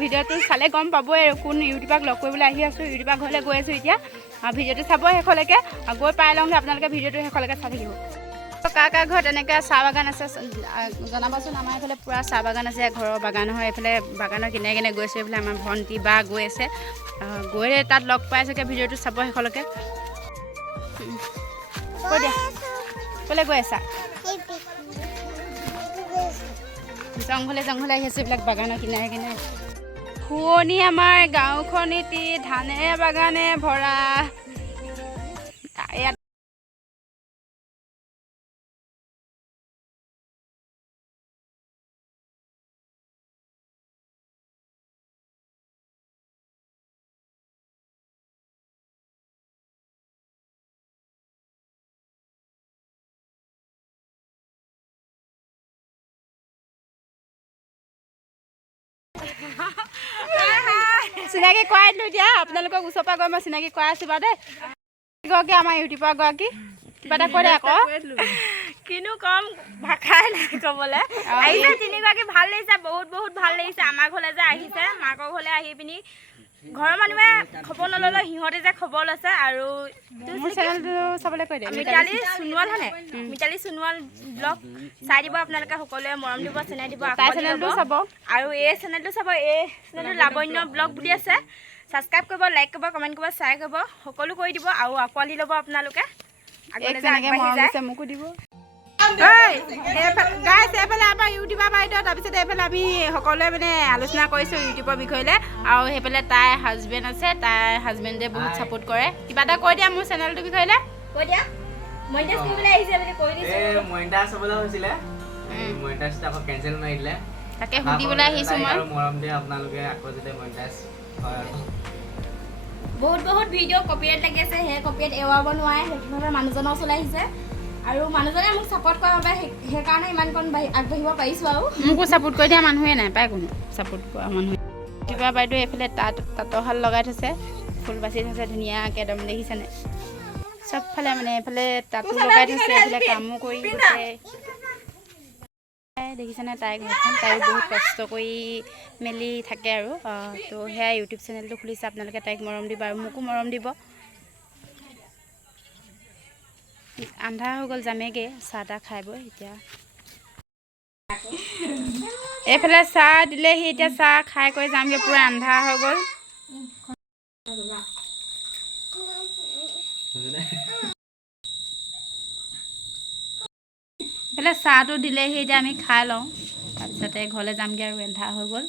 ভিডিঅ'টো চালে গম পাবই আৰু কোন ইউটিউবাক লগ কৰিবলৈ আহি আছোঁ। ইউটিউবাক ঘৰলৈ গৈ আছোঁ এতিয়া। ভিডিঅ'টো চাব শেষলৈকে, গৈ পাই লওঁগৈ আপোনালোকে ভিডিঅ'টো শেষলৈকে চাই থাকিব। কাৰ কাৰ ঘৰত এনেকৈ চাহ বাগান আছে জনাবচোন। আমাৰ এইফালে পূৰা চাহ বাগান আছে, ঘৰৰ বাগান হয়। এইফালে বাগানৰ কিনে কিনে গৈছোঁ। এইফালে আমাৰ ভণ্টি বা গৈ আছে, গৈ তাত লগ পাই আছেগৈ। ভিডিঅ'টো চাব শেষলৈকে। কৈ দিয়া ক'লৈ গৈ আছা? জংঘলে জংঘলে আহি আছে, এইবিলাক বাগানৰ কিনাৰে কিনাৰে। শুৱনি আমাৰ গাঁওখন এটি ধানেৰে বাগানে ভৰা। ইয়াত চিনাকি কৰাই দিলোঁ এতিয়া। আপোনালোকক ওচৰৰ পৰা গৈ মই চিনাকি কৰাই আছোঁ বাৰু দেই। গৰাকী আমাৰ ইউটিউবাৰ গৰাকী কিবা এটা কৈ দে আকৌ। কিনো কম, ভাষাই নাই ক'বলৈ। আহিছে তিনিগৰাকী, ভাল লাগিছে, বহুত বহুত ভাল লাগিছে। আমাৰ ঘৰলৈ যে আহিছে, মাকৰ ঘৰলৈ আহি পিনি ঘৰৰ মানুহে খবৰ নল'লেও সিহঁতে যে খবৰ লৈছে। আৰু মোৰ চেনেলটো চাবলৈ কৈ দে। মিতালী সোণোৱাল হয়নে? মিতালী সোণোৱাল ব্লগ চাই দিব আপোনালোকে, সকলোৱে মৰম দিব, চেনেল দিব, চেনেলটো চাব। আৰু এই চেনেলটো চাব। এই চেনেলটো লাৱণ্য ব্লগ বুলি আছে। ছাবস্ক্ৰাইব কৰিব, লাইক কৰিব, কমেণ্ট কৰিব, শ্বেয়াৰ কৰিব, সকলো কৰি দিব আৰু আঁকোৱালি ল'ব আপোনালোকে। মোকো দিব। এইফালে আমাৰ ইউটিউবাৰ বাইদেউ, তাৰপিছত এইফালে আমি সকলোৱে মানে আলোচনা কৰিছোঁ ইউটিউবৰ বিষয়লৈ। আৰু সেইফালে তাইৰ হাজবেণ্ড আছে, তাইৰ হাজবেণ্ডে বহুত ছাপোৰ্ট কৰে। কিবা এটা কৈ দিয়া মোৰ চেনেলটোৰ বিষয়লৈ। কৈ দিয়া। মনিটাইজ কৰিবলৈ আহিছে বুলি কৈ দিছোঁ। মনিটাইজ হ'বলৈ হৈছিলে, মনিটাইজটো আকৌ কেনচেল মাৰি দিলে। তাকে সুধিবলৈ আহিছোঁ মই। মৰম দিয়ে আপোনালোকে, আকৌ যাতে মনিটাইজ হয় আৰু। বহুত বহুত ভিডিঅ' কপিৰাইট লাগি আছে, সেই কপিৰাইট এৰুৱাব নোৱাৰে। সেইবাবে মানুহজনৰ ওচৰলৈ আহিছে, আৰু মানুহজনে মোক ছাপোৰ্ট কৰাৰ বাবে সেইকাৰণে ইমানকণ আগবাঢ়িব পাৰিছোঁ। আৰু মোকো ছাপোৰ্ট কৰি দিয়া মানুহে নাই পায়, কোনো ছাপোৰ্ট কৰা মানুহে। কিবা বাইদেউ এইফালে তাঁতৰ শাল লগাই থৈছে, ফুল বাচি থৈছে ধুনীয়াকৈ, একদম দেখিছেনে? চবফালে মানে এইফালে তাঁতো লগাই থৈছে, এইফালে কামো কৰি গৈছে। দেখিছেনে তাই ঘৰখন? তাইও বহুত কষ্ট কৰি মেলি থাকে আৰু। তো সেয়া ইউটিউব চেনেলটো খুলিছে, আপোনালোকে তাইক মৰম দিব আৰু মোকো মৰম দিব। আন্ধাৰ হৈ গ'ল, যামেগৈ চাহ তাহ খাই বৈ এতিয়া। এইফালে চাহ দিলেহি, এতিয়া চাহ খাই কৰি যামগৈ, পূৰা আন্ধাৰ হৈ গ'ল। এইফালে চাহটো দিলেহি, এতিয়া আমি খাই লওঁ, তাৰপিছতে ঘৰলৈ যামগৈ আৰু আন্ধাৰ হৈ গ'ল।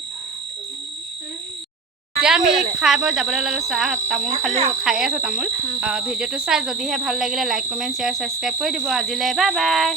এতিয়া আমি খাই বৈ যাবলৈ ল'লোঁ। চাহ তামোল খালোঁ, খাই আছোঁ তামোল। ভিডিঅ'টো চাই যদিহে ভাল লাগিলে লাইক কমেণ্ট শ্বেয়াৰ ছাবস্ক্ৰাইব কৰি দিব। আজিলৈ বাই বাই।